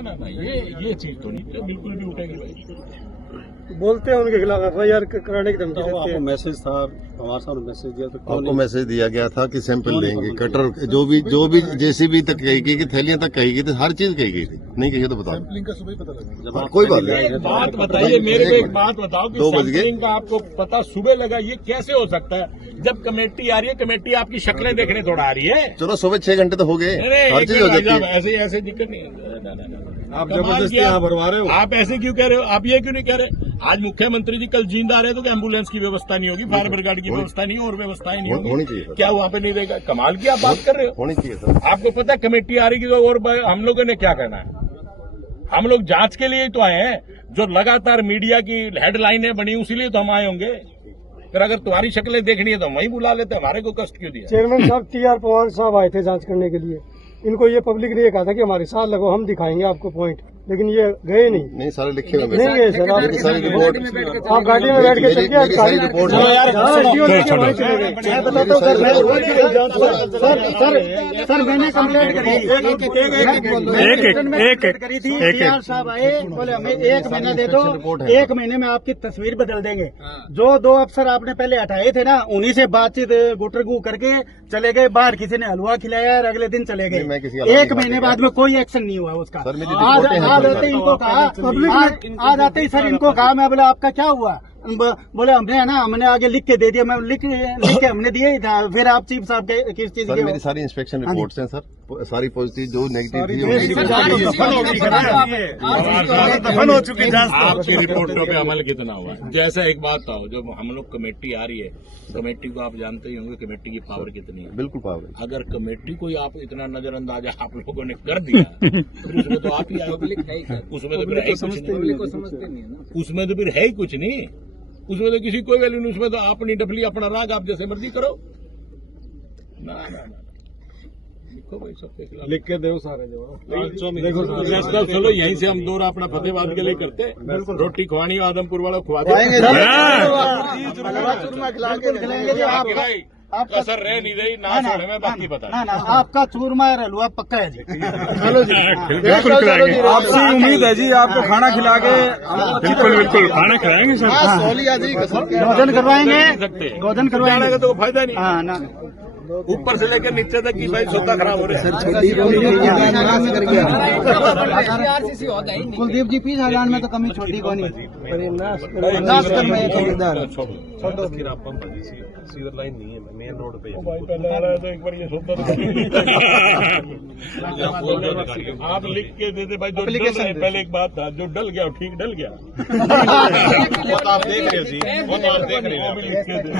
ना ये चीज तो नहीं बिल्कुल भी उठेगी भाई। बोलते हैं उनके खिलाफ FIR कराने की धमकी देते आपको हैं। मैसेज था, हमारे सामने मैसेज दिया तो आपको मैसेज दिया गया था कि सैंपल लेंगे, कटर जो भी JCB तक कही गई कि थैलियां तक कही गई थी, हर चीज कही गई थी। नहीं कही तो बताओ। सैंपलिंग का सुबह पता लगा। हाँ, कोई बात नहीं। एक बात बताइए मेरे को, एक बात बताओ कि 2 बज गए। सैंपलिंग का आपको पता सुबह लगा, ये कैसे हो सकता है? जब कमेटी आ रही है, कमेटी आपकी शक्लें देखने थोड़ा आ रही है। चलो सुबह 6 घंटे तो हो गए, हर चीज हो जाती है। ऐसे दिक्कत नहीं है। आप जबरदस्ती यहाँ भरवा रहे हो। आप ऐसे क्यों कह रहे हो? आप ये क्यों नहीं कह रहे? आज मुख्यमंत्री जी कल जींद आ रहे तो क्या एम्बुलेंस की व्यवस्था नहीं होगी, फायर ब्रिगेड की व्यवस्था नहीं, और व्यवस्थाएं नहीं होनी होगी? चाहिए सर। क्या वहाँ पे नहीं रहेगा? कमाल की आप बात कर रहे हो। होनी चाहिए सर। आपको पता है कमेटी आ रही है और हम लोगों ने क्या कहना है? हम लोग जांच के लिए तो आए हैं। जो लगातार मीडिया की हेडलाइनें बनी उसीलिए तो हम आए होंगे। फिर अगर तुम्हारी शक्लें देखनी है तो वहीं बुला लेते, हमारे को कष्ट क्यों दिया? चेयरमैन साहब TR पवार साहब आए थे जांच करने के लिए। इनको ये पब्लिक ने कहा था कि हमारे साथ लगो, हम दिखाएंगे आपको पॉइंट, लेकिन ये गए नहीं। नहीं सारे लिखे हुए नहीं गए सर। आप मेरी सारी रिपोर्ट आप गाड़ी में बैठ के चल मेरी सारी रिपोर्ट सर मैंने कंप्लेंट करी थी। TR साहब आए, बोले हमें 1 महीना दे दो, 1 महीने में आपकी तस्वीर बदल देंगे। जो 2 अफसर आपने पहले हटाए थे ना, उन्हीं से बातचीत गुटरगू करके चले गए बाहर। किसी ने हलवा खिलाया और अगले दिन चले मैं गए। किसी हलवा 1 महीने बाद में कोई एक्शन नहीं हुआ उसका। सर, मेरी आज रिपोर्टें हैं। आते ही इनको कहा, आज आते ही सर इनको कहा, मैं बोला आपका क्या हुआ? बोले हमने है ना, हमने आगे लिख के दे दिया। मैं लिख के हमने दिया ही था। फिर आप चीफ साहब के किस चीज सर के? मेरी सारी इंस्पेक्शन रिपोर्ट्स हैं सर, सारी पॉजिटिव जो नेगेटिव थी दफन हो चुकी है। आपकी रिपोर्टों पे अमल कितना हुआ? जैसा एक बात था, जब हम लोग कमेटी आ रही है, कमेटी को आप जानते ही होंगे कमेटी की पावर कितनी है। बिल्कुल पावर। अगर कमेटी को आप इतना नजरअंदाज आप लोगों ने कर दिया फिर उसमें तो आप ही आए। उसमें तो फिर है ही कुछ नहीं। उसमें तो फिर है ही कुछ नहीं। उसमें तो किसी कोई वैल्यू नहीं। उसमें तो अपनी डफली अपना राग आप जैसे मर्जी करो। ना लिखो भाई, सबके खिलाफ लिख के दो सारे देखो। चलो यहीं से हम दौरा अपना फतेहाबाद के लिए करते। रोटी खुआनी आदमपुर वाला खुआ आपका सर रह नहीं रही ना छोड़े में बाकी बता। ना आपका चूरमा और हलवा पक्का है जी। चलो जी, आपसे उम्मीद है जी आपको खाना खिला के। बिल्कुल खाना खिलाएंगे सर। भोजन करवाएंगे, भोजन करवाएंगे तो फायदा नहीं। हाँ ना, ऊपर से लेकर नीचे तक की भाई सौदा खराब हो रहा है। कुलदीप जी पीस हजार में तो कमी छोटी को नहीं। नाश्कर में फिर आप सीवर लाइन नहीं है, मेन रोड पे पहले आ रहा है तो एक बार ये सौदा आप लिख के दे दे भाई। जो डल रहा है, पहले एक बात था, जो डल गया ठीक डल गया। वो तो आप देख रहे हो जी, वो तो आप देख रहे हो। वो भी लिख के दे।